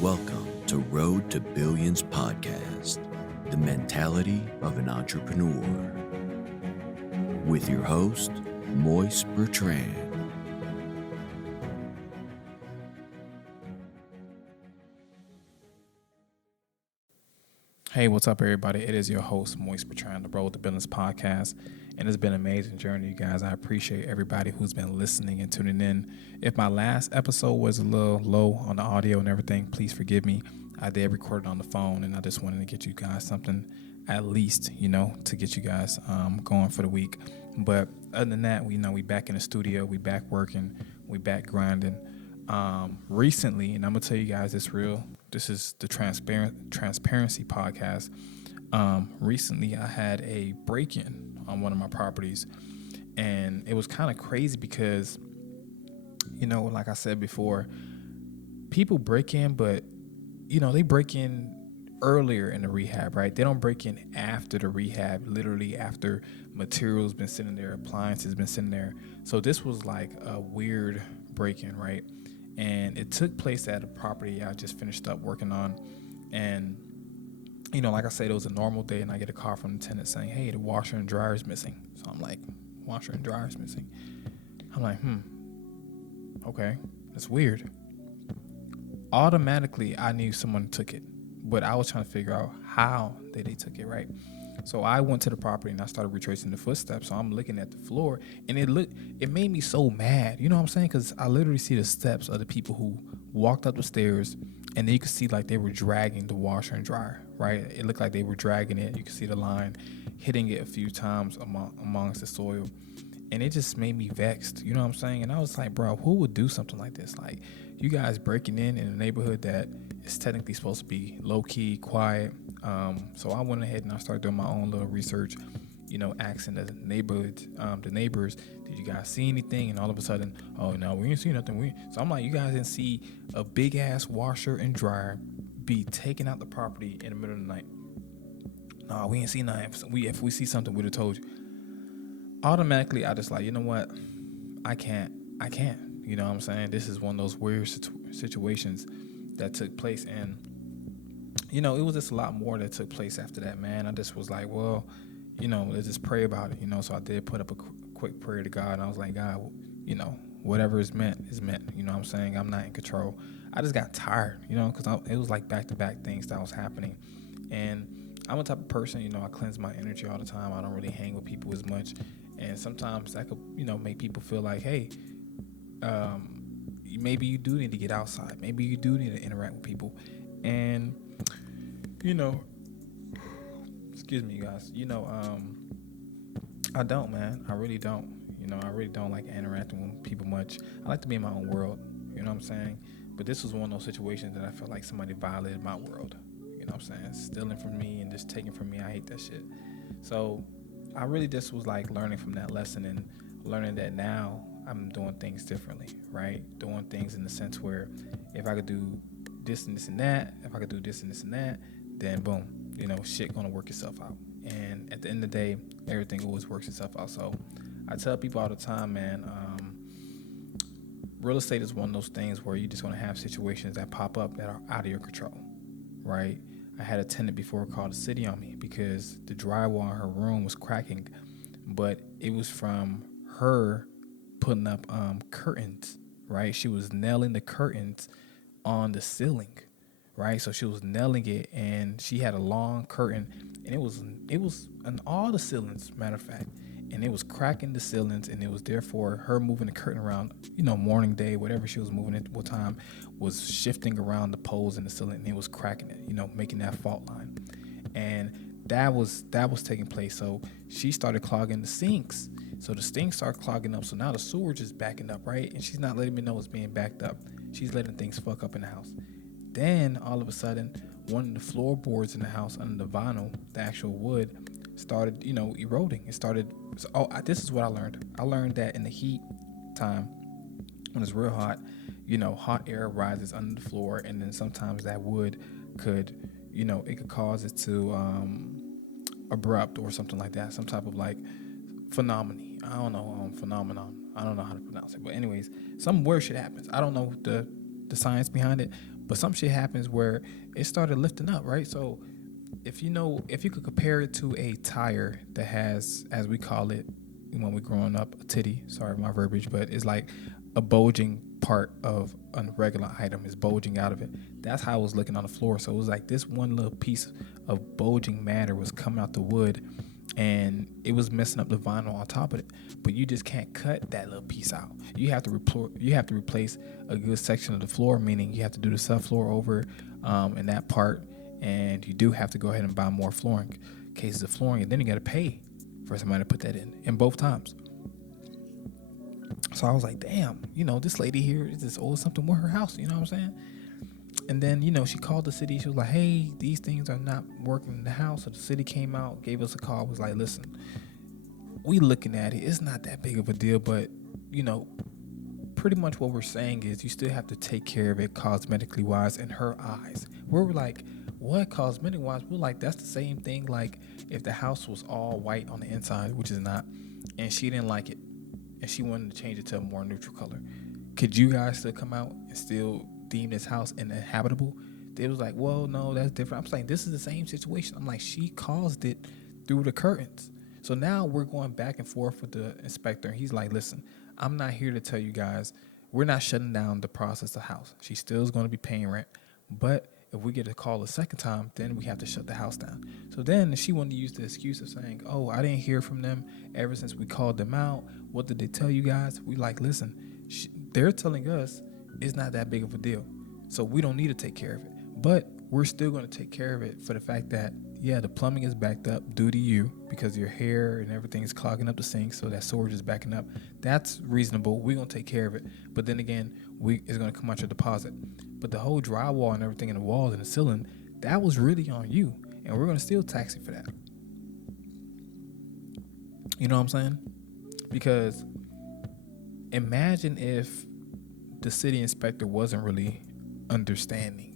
Welcome to Road to Billions podcast, the mentality of an entrepreneur. With your host, Moise Bertrand. Hey, what's up, everybody? It is your host, Moise Bertrand, the Road to Billions podcast, and it's been an amazing journey, you guys. I appreciate everybody who's been listening and tuning in. If my last episode was a little low on the audio and everything, please forgive me. I did record it on the phone, and I just wanted to get you guys something at least, to get you guys going for the week. But other than that, we back in the studio, we back working, we back grinding. Recently, and I'm gonna tell you guys this is the transparency podcast. Recently I had a break-in on one of my properties, and it was kind of crazy because, like I said before, people break in, but they break in earlier in the rehab, right? They don't break in after the rehab, literally after materials been sitting there, appliances been sitting there. So this was like a weird break-in, right? And it took place at a property I just finished up working on. And, like I said, it was a normal day, and I get a call from the tenant saying, hey, the washer and dryer is missing. So I'm like, washer and dryer is missing. I'm like, okay, that's weird. Automatically, I knew someone took it, but I was trying to figure out how they took it, right? So I went to the property and I started retracing the footsteps. So I'm looking at the floor, and it made me so mad. You know what I'm saying? Because I literally see the steps of the people who walked up the stairs, and then you could see like they were dragging the washer and dryer, right? It looked like they were dragging it. You could see the line hitting it a few times amongst the soil. And it just made me vexed, you know what I'm saying? And I was like, bro, who would do something like this? Like, you guys breaking in a neighborhood that is technically supposed to be low-key, quiet. So I went ahead and I started doing my own little research, asking the neighbors, did you guys see anything? And all of a sudden, oh, no, we didn't see nothing. So I'm like, you guys didn't see a big-ass washer and dryer be taken out the property in the middle of the night? No, we didn't see nothing. If we see something, we'd have told you. Automatically, I just like, you know what? I can't. You know what I'm saying? This is one of those weird situations that took place. And, it was just a lot more that took place after that, man. I just was like, well, let's just pray about it, So I did put up a quick prayer to God. And I was like, God, whatever is meant is meant. You know what I'm saying? I'm not in control. I just got tired, because it was like back-to-back things that was happening. And I'm a type of person, I cleanse my energy all the time. I don't really hang with people as much. And sometimes that could, make people feel like, hey, maybe you do need to get outside. Maybe you do need to interact with people. And, excuse me, you guys, I don't, man. I really don't. I really don't like interacting with people much. I like to be in my own world. You know what I'm saying? But this was one of those situations that I felt like somebody violated my world. You know what I'm saying? Stealing from me and just taking from me. I hate that shit. So I really just was like learning from that lesson and learning that now I'm doing things differently, right? Doing things in the sense where if I could do this and this and that, if I could do this and this and that, then boom, shit gonna work itself out. And at the end of the day, everything always works itself out. So I tell people all the time, man, real estate is one of those things where you're just gonna have situations that pop up that are out of your control, right? I had a tenant before call the city on me because the drywall in her room was cracking, but it was from her putting up curtains, right? She was nailing the curtains on the ceiling, right? So she was nailing it, and she had a long curtain, and it was on all the ceilings, matter of fact, and it was cracking the ceilings, and it was therefore her moving the curtain around, morning, day, whatever she was moving at what time, was shifting around the poles in the ceiling, and it was cracking it, making that fault line. And that was taking place. So she started clogging the sinks. So the sinks started clogging up. So now the sewerage is backing up, right? And she's not letting me know it's being backed up. She's letting things fuck up in the house. Then all of a sudden, one of the floorboards in the house under the vinyl, the actual wood, started, eroding. It started. This is what I learned. I learned that in the heat time, when it's real hot, hot air rises under the floor, and then sometimes that wood could, it could cause it to abrupt or something like that, some type of like phenomenon. I don't know, phenomenon. I don't know how to pronounce it, but anyways, some weird shit happens. I don't know the science behind it, But some shit happens where it started lifting up, right? So if you could compare it to a tire that has, as we call it when we're growing up, a titty. Sorry my verbiage, but it's like a bulging part of a regular item is bulging out of it. That's how I was looking on the floor. So it was like this one little piece of bulging matter was coming out the wood, and it was messing up the vinyl on top of it. But you just can't cut that little piece out. You have to replace a good section of the floor, meaning you have to do the subfloor over in that part, and you do have to go ahead and buy more flooring, cases of flooring, and then you got to pay for somebody to put that in both times. So I was like, damn, this lady here is just owes something with her house, you know what I'm saying? And then, she called the city. She was like, hey, these things are not working in the house. So the city came out, gave us a call, was like, listen, we looking at it. It's not that big of a deal, but, pretty much what we're saying is you still have to take care of it cosmetically wise in her eyes. We were like, what, cosmetic wise? We're like, that's the same thing like if the house was all white on the inside, which is not, and she didn't like it, and she wanted to change it to a more neutral color. Could you guys still come out and still deem this house uninhabitable? They was like, well, no, that's different. I'm saying this is the same situation. I'm like, she caused it through the curtains. So now we're going back and forth with the inspector. And he's like, listen, I'm not here to tell you guys, we're not shutting down the process of the house. She still is going to be paying rent. But if we get a call a second time, then we have to shut the house down. So then she wanted to use the excuse of saying, oh, I didn't hear from them ever since we called them out. What did they tell you guys? We like, listen, they're telling us it's not that big of a deal. So we don't need to take care of it. But we're still going to take care of it for the fact that, yeah, the plumbing is backed up due to you because your hair and everything is clogging up the sink, so that storage is backing up. That's reasonable. We're going to take care of it. But then again, it's going to come out your deposit. But the whole drywall and everything in the walls and the ceiling, that was really on you. And we're going to still tax you for that. You know what I'm saying? Because imagine if the city inspector wasn't really understanding.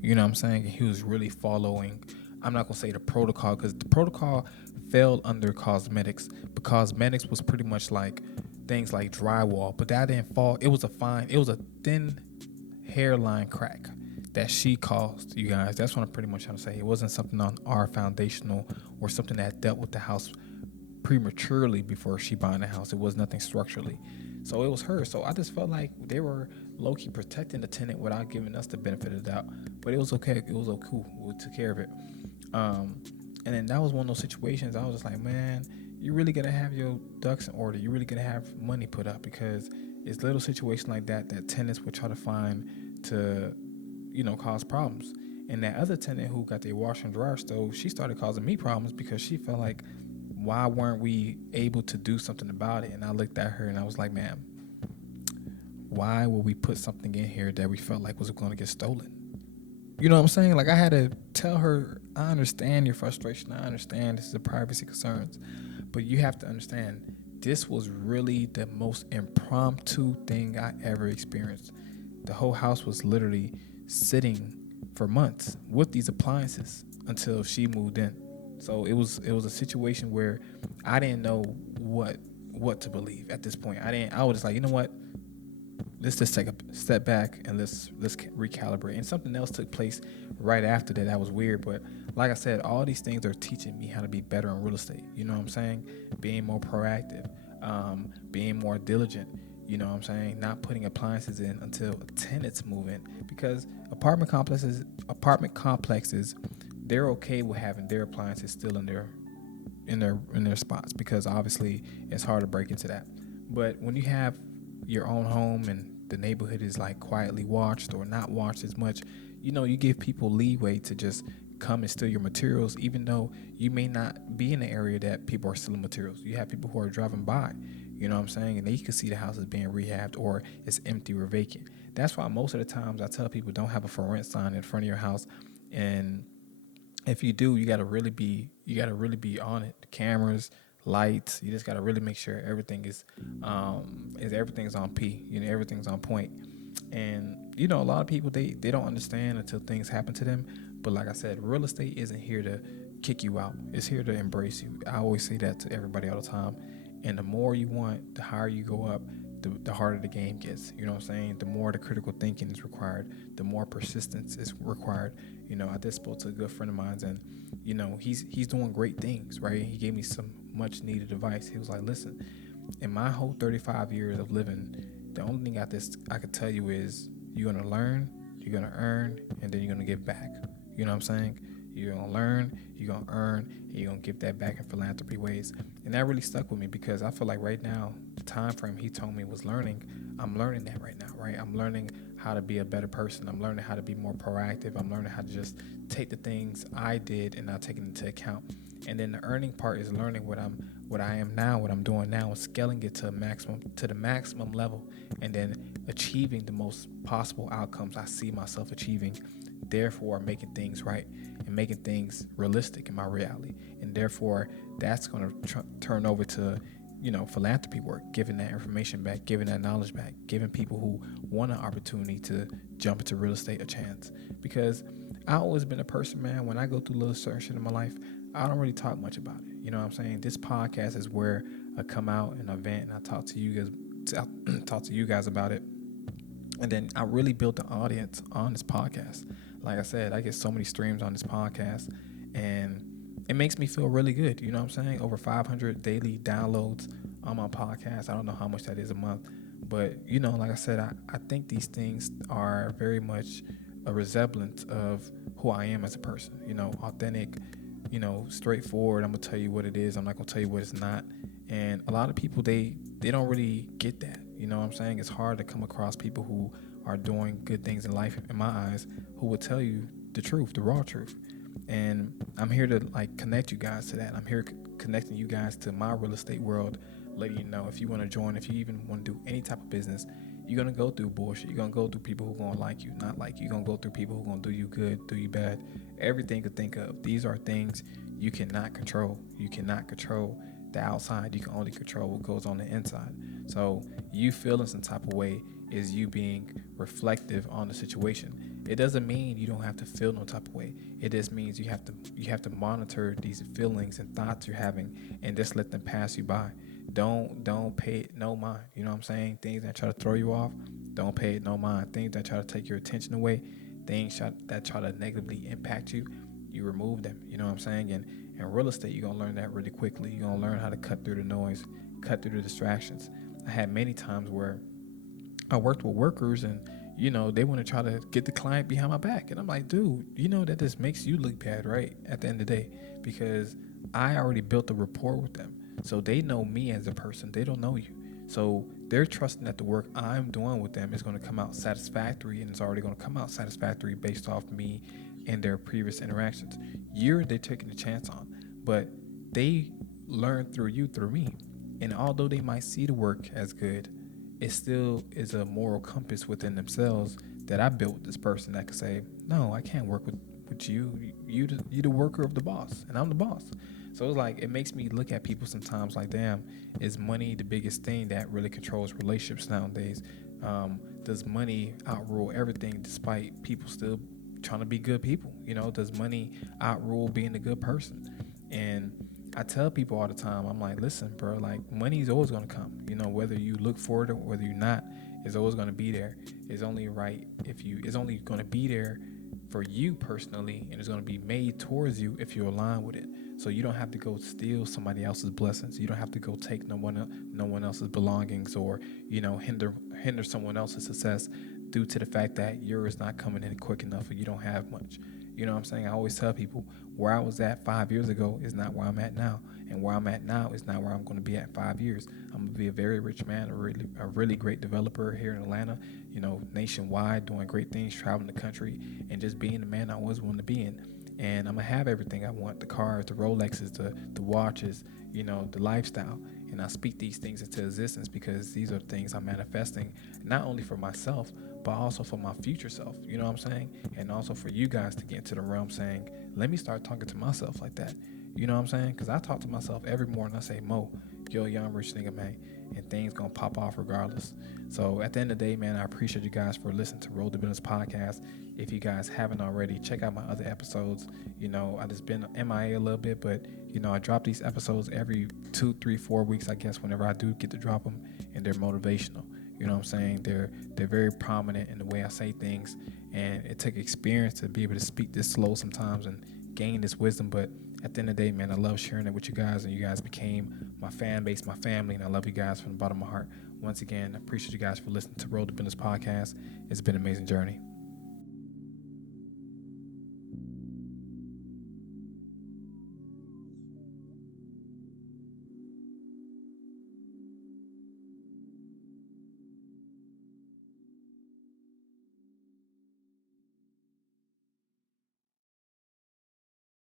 You know what I'm saying? He was really following, I'm not going to say the protocol, because the protocol fell under cosmetics. But cosmetics was pretty much like things like drywall. But that didn't fall. It was a thin hairline crack that she caused, you guys. That's what I'm pretty much trying to say. It wasn't something on our foundational or something that dealt with the house prematurely before she bought the house. It was nothing structurally. So it was her. So I just felt like they were low-key protecting the tenant without giving us the benefit of the doubt. But it was okay. It was okay. We took care of it. And then that was one of those situations I was just like, man, you really got to have your ducks in order. You really got to have money put up, because it's little situations like that tenants will try to find to, cause problems. And that other tenant who got their washer and dryer stove, she started causing me problems because she felt like, why weren't we able to do something about it? And I looked at her and I was like, ma'am, why would we put something in here that we felt like was going to get stolen? You know what I'm saying? Like, I had to tell her, I understand your frustration. I understand this is a privacy concerns, but you have to understand this was really the most impromptu thing I ever experienced. The whole house was literally sitting for months with these appliances until she moved in. So it was a situation where I didn't know what to believe at this point. I was just like, you know what? Let's just take a step back and let's recalibrate. And something else took place right after that. That was weird. But like I said, all these things are teaching me how to be better in real estate. You know what I'm saying? Being more proactive, being more diligent. You know what I'm saying? Not putting appliances in until tenants move in, because apartment complexes, they're okay with having their appliances still in their spots, because obviously it's hard to break into that. But when you have your own home and the neighborhood is like quietly watched or not watched as much, you give people leeway to just come and steal your materials, even though you may not be in the area that people are stealing materials. You have people who are driving by, you know what I'm saying, and they can see the house is being rehabbed or it's empty or vacant. That's why most of the times I tell people, don't have a for rent sign in front of your house. And if you do, you gotta really be on it. The cameras, lights, you just gotta really make sure everything is everything's on P. Everything's on point. And a lot of people they don't understand until things happen to them. But like I said, real estate isn't here to kick you out. It's here to embrace you. I always say that to everybody all the time. And the more you want, the higher you go up, the harder the game gets. You know what I'm saying? The more the critical thinking is required, the more persistence is required. You know, I just spoke to a good friend of mine, and you know, he's doing great things, right? He gave me some much needed advice. He was like, listen, in my whole 35 years of living, the only thing I could tell you is you're gonna learn, you're gonna earn, and then you're gonna give back. You know what I'm saying? You're gonna learn, you're gonna earn, and you're gonna give that back in philanthropy ways. And that really stuck with me, because I feel like right now, the time frame he told me was learning. I'm learning that right now, right? I'm learning how to be a better person. I'm learning how to be more proactive. I'm learning how to just take the things I did and not take it into account. And then the earning part is learning what I am now, what I'm doing now, and scaling it to the maximum level, and then achieving the most possible outcomes I see myself achieving. Therefore, making things right and making things realistic in my reality. And therefore, that's going to turn over to, you know, philanthropy work, giving that information back, giving that knowledge back, giving people who want an opportunity to jump into real estate a chance. Because I've always been a person, man, when I go through little certain shit in my life, I don't really talk much about it. You know what I'm saying? This podcast is where I come out and I vent and I talk to you guys about it. And then I really built an audience on this podcast. Like I said, I get so many streams on this podcast, and it makes me feel really good. You know what I'm saying? Over 500 daily downloads on my podcast. I don't know how much that is a month, but you know, like I said, I think these things are very much a resemblance of who I am as a person. You know, authentic, you know, straightforward. I'm gonna tell you what it is. I'm not gonna tell you what it's not. And a lot of people, they don't really get that. You know what I'm saying? It's hard to come across people who are doing good things in life, in my eyes, who will tell you the truth, the raw truth. And I'm here to like connect you guys to that. I'm here connecting you guys to my real estate world, letting you know if you want to join, if you even want to do any type of business, you're going to go through bullshit. You're going to go through people who are going to like you, not like you. You're going to go through people who are going to do you good, do you bad, everything you could think of. These are things you cannot control. You cannot control the outside. You can only control what goes on the inside. So you feeling some type of way is you being reflective on the situation. It doesn't mean you don't have to feel no type of way. It just means you have to monitor these feelings and thoughts you're having and just let them pass you by. Don't pay it no mind. You know what I'm saying? Things that try to throw you off, don't pay it no mind. Things that try to take your attention away, things that try to negatively impact you, you remove them. You know what I'm saying? And in real estate, you're gonna learn that really quickly. You're gonna learn how to cut through the noise, cut through the distractions. I had many times where I worked with workers and, you know, they want to try to get the client behind my back. And I'm like, dude, you know that this makes you look bad, right? At the end of the day, because I already built a rapport with them. So they know me as a person. They don't know you. So they're trusting that the work I'm doing with them is going to come out satisfactory, and it's already going to come out satisfactory based off me and their previous interactions. They're taking a chance on, but they learn through you, through me. And although they might see the work as good, it still is a moral compass within themselves that I built with this person that could say, no, I can't work with you. You the worker of the boss, and I'm the boss. So it's like, it makes me look at people sometimes like, damn, is money the biggest thing that really controls relationships nowadays? Does money outrule everything despite people still trying to be good people? You know, does money outrule being a good person? And I tell people all the time, I'm like, listen, bro, like money is always going to come. You know, whether you look for it or whether you're not, it's always going to be there. It's only right it's only going to be there for you personally, and it's going to be made towards you if you align with it. So you don't have to go steal somebody else's blessings. You don't have to go take no one else's belongings, or, you know, hinder someone else's success due to the fact that yours not coming in quick enough or you don't have much. You know what I'm saying? I always tell people, where I was at 5 years ago is not where I'm at now. And where I'm at now is not where I'm going to be at 5 years. I'm going to be a very rich man, a really great developer here in Atlanta, you know, nationwide, doing great things, traveling the country, and just being the man I always wanted to be in. And I'm going to have everything I want, the cars, the Rolexes, the watches, you know, the lifestyle. And I speak these things into existence because these are things I'm manifesting, not only for myself, but also for my future self. You know what I'm saying? And also for you guys to get into the realm saying, let me start talking to myself like that. You know what I'm saying? Because I talk to myself every morning. I say, Mo, you're a young rich nigga, man. and things gonna pop off regardless. So at the end of the day, man, I appreciate you guys for listening to Road to Business podcast. If you guys haven't already, check out my other episodes. I just been MIA a little bit, but I drop these episodes every 2, 3, 4 weeks, I guess, whenever I do get to drop them, and they're motivational. You know what I'm saying? They're very prominent in the way I say things, and it took experience to be able to speak this slow sometimes and gain this wisdom. But at the end of the day, man, I love sharing it with you guys, and you guys became my fan base, my family, and I love you guys from the bottom of my heart. Once again, I appreciate you guys for listening to Road to Business podcast. It's been an amazing journey.